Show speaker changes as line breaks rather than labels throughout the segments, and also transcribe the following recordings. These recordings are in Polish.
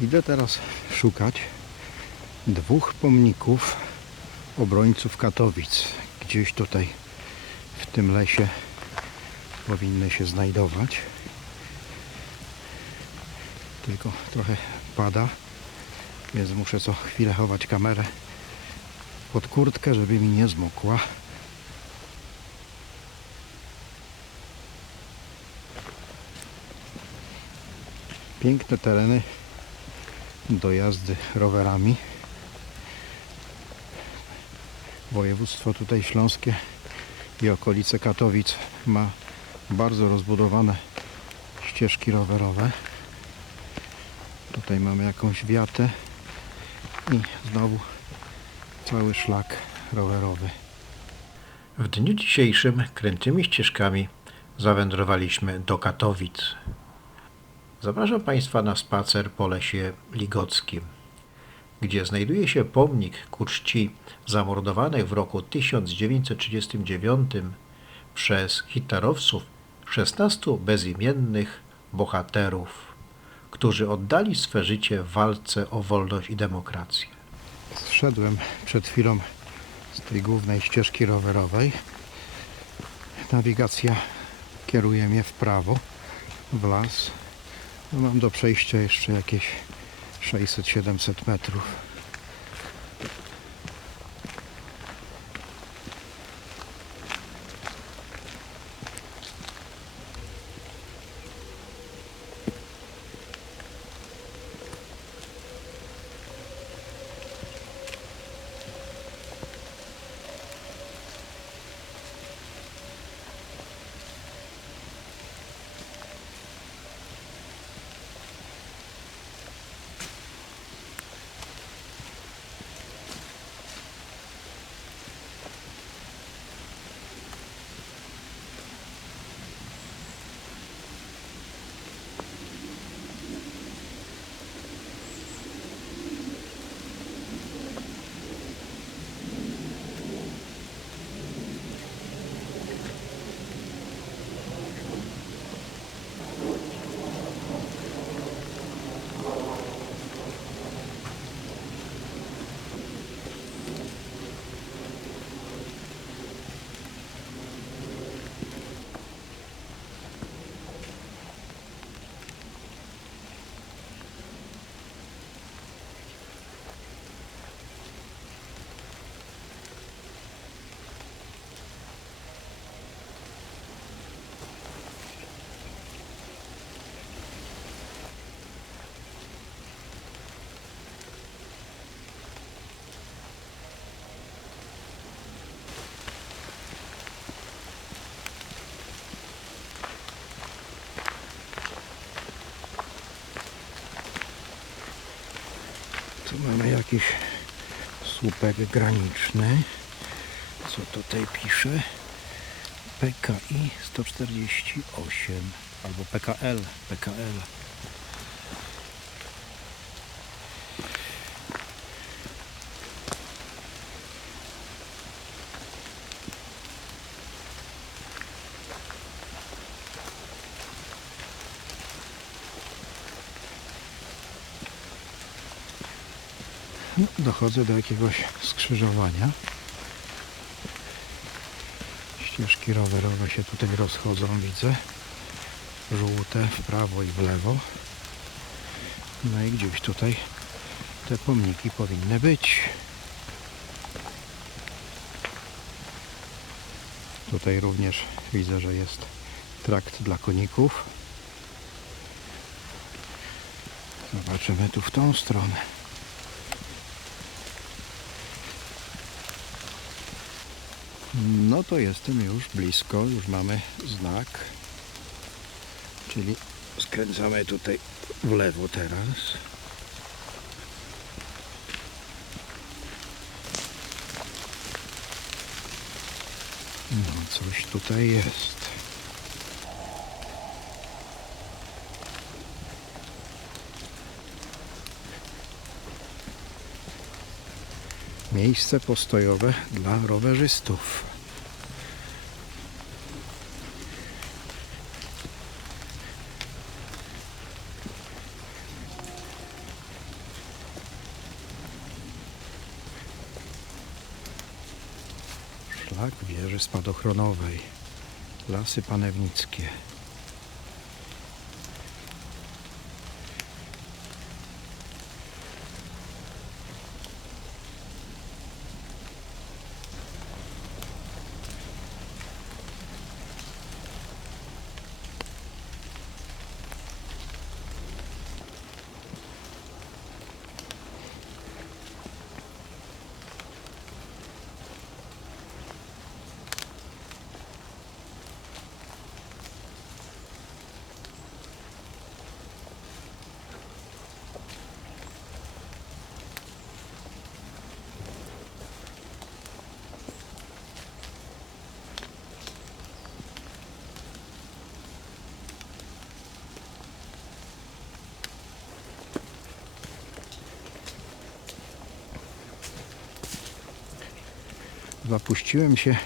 Idę teraz szukać dwóch pomników obrońców Katowic. Gdzieś tutaj w tym lesie powinny się znajdować. Tylko trochę pada, więc muszę co chwilę chować kamerę pod kurtkę, żeby mi nie zmokła. Piękne tereny do jazdy rowerami. Województwo tutaj śląskie i okolice Katowic ma bardzo rozbudowane ścieżki rowerowe. Tutaj mamy jakąś wiatę i znowu cały szlak rowerowy. W dniu dzisiejszym krętymi ścieżkami zawędrowaliśmy do Katowic. Zapraszam Państwa na spacer po lesie ligockim, gdzie znajduje się pomnik ku czci zamordowanych w roku 1939 przez hitlerowców 16 bezimiennych bohaterów, którzy oddali swe życie w walce o wolność i demokrację. Zszedłem przed chwilą z tej głównej ścieżki rowerowej. Nawigacja kieruje mnie w prawo, w las. No mam do przejścia jeszcze jakieś 600-700 metrów. Tu mamy jakiś słupek graniczny. Co tutaj pisze? PKI 148 albo PKL, PKL. Dochodzę do jakiegoś skrzyżowania. Ścieżki rowerowe się tutaj rozchodzą, widzę. Żółte w prawo i w lewo. No i gdzieś tutaj te pomniki powinny być. Tutaj również widzę, że jest trakt dla koników. Zobaczymy tu w tą stronę. No to jestem już blisko, już mamy znak. Czyli skręcamy tutaj w lewo teraz. No coś tutaj jest. Miejsce postojowe dla rowerzystów. Szlak wieży spadochronowej. Lasy panewnickie. Zapuściłem się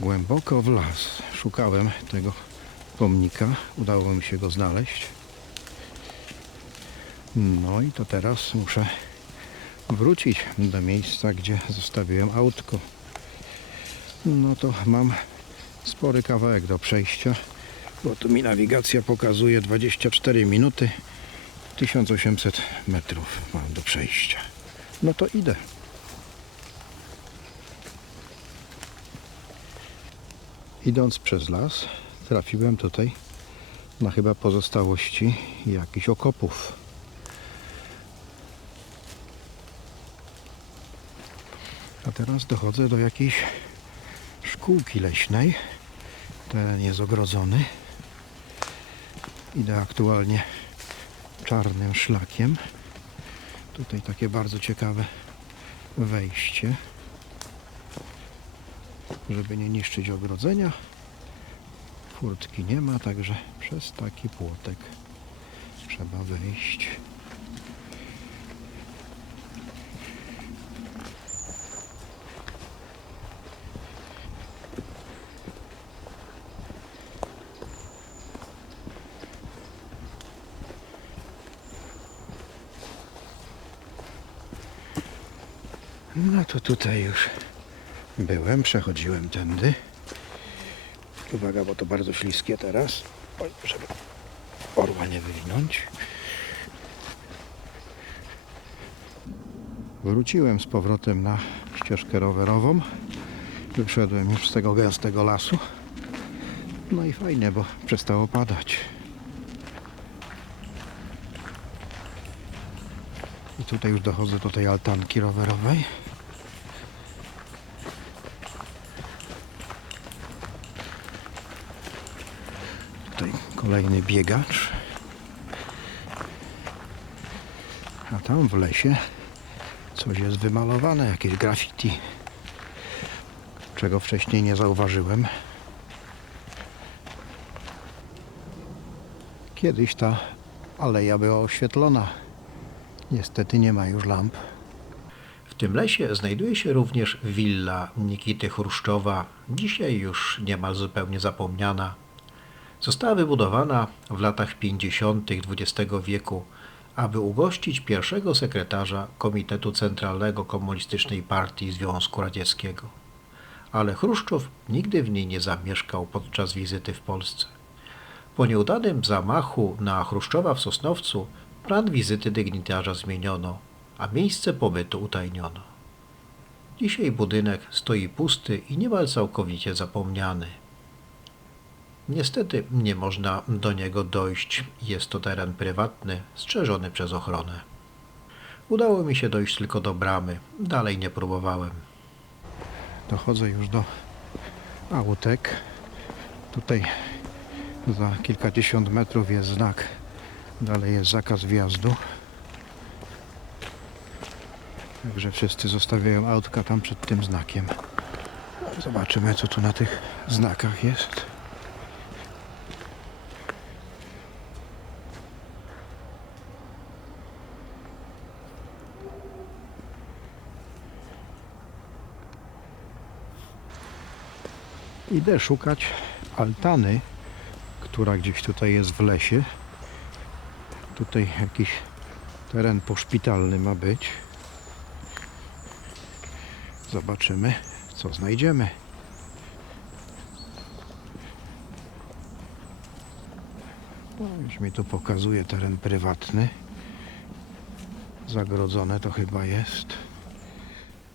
głęboko w las. Szukałem tego pomnika. Udało mi się go znaleźć. No i to teraz muszę wrócić do miejsca, gdzie zostawiłem autko. No to mam spory kawałek do przejścia, bo tu mi nawigacja pokazuje 24 minuty, 1800 metrów mam do przejścia. No to idę. Idąc przez las, trafiłem tutaj na chyba pozostałości jakichś okopów. A teraz dochodzę do jakiejś szkółki leśnej. Teren jest ogrodzony. Idę aktualnie czarnym szlakiem. Tutaj takie bardzo ciekawe wejście żeby nie niszczyć ogrodzenia. Furtki nie ma, także przez taki płotek trzeba wyjść. No to tutaj już Byłem, przechodziłem tędy. Uwaga, bo to bardzo śliskie teraz. Oj, żeby orła nie wywinąć. Wróciłem z powrotem na ścieżkę rowerową. Wyszedłem już z tego gęstego lasu. No i fajnie, bo przestało padać. I tutaj już dochodzę do tej altanki rowerowej. Tutaj kolejny biegacz. A tam w lesie coś jest wymalowane, jakieś graffiti. Czego wcześniej nie zauważyłem. Kiedyś ta aleja była oświetlona. Niestety nie ma już lamp. W tym lesie znajduje się również willa Nikity Chruszczowa, dzisiaj już niemal zupełnie zapomniana. Została wybudowana w latach 50. XX wieku, aby ugościć pierwszego sekretarza Komitetu Centralnego Komunistycznej Partii Związku Radzieckiego. Ale Chruszczow nigdy w niej nie zamieszkał podczas wizyty w Polsce. Po nieudanym zamachu na Chruszczowa w Sosnowcu plan wizyty dygnitarza zmieniono, a miejsce pobytu utajniono. Dzisiaj budynek stoi pusty i niemal całkowicie zapomniany. Niestety nie można do niego dojść. Jest to teren prywatny, strzeżony przez ochronę. Udało mi się dojść tylko do bramy. Dalej nie próbowałem. Dochodzę już do autek. Tutaj za kilkadziesiąt metrów jest znak. Dalej jest zakaz wjazdu. Także wszyscy zostawiają autka tam przed tym znakiem. Zobaczymy co tu na tych znakach jest. Idę szukać altany, która gdzieś tutaj jest w lesie. Tutaj jakiś teren poszpitalny ma być. Zobaczymy, co znajdziemy.
No, już mi tu pokazuje teren prywatny. Zagrodzone to chyba jest.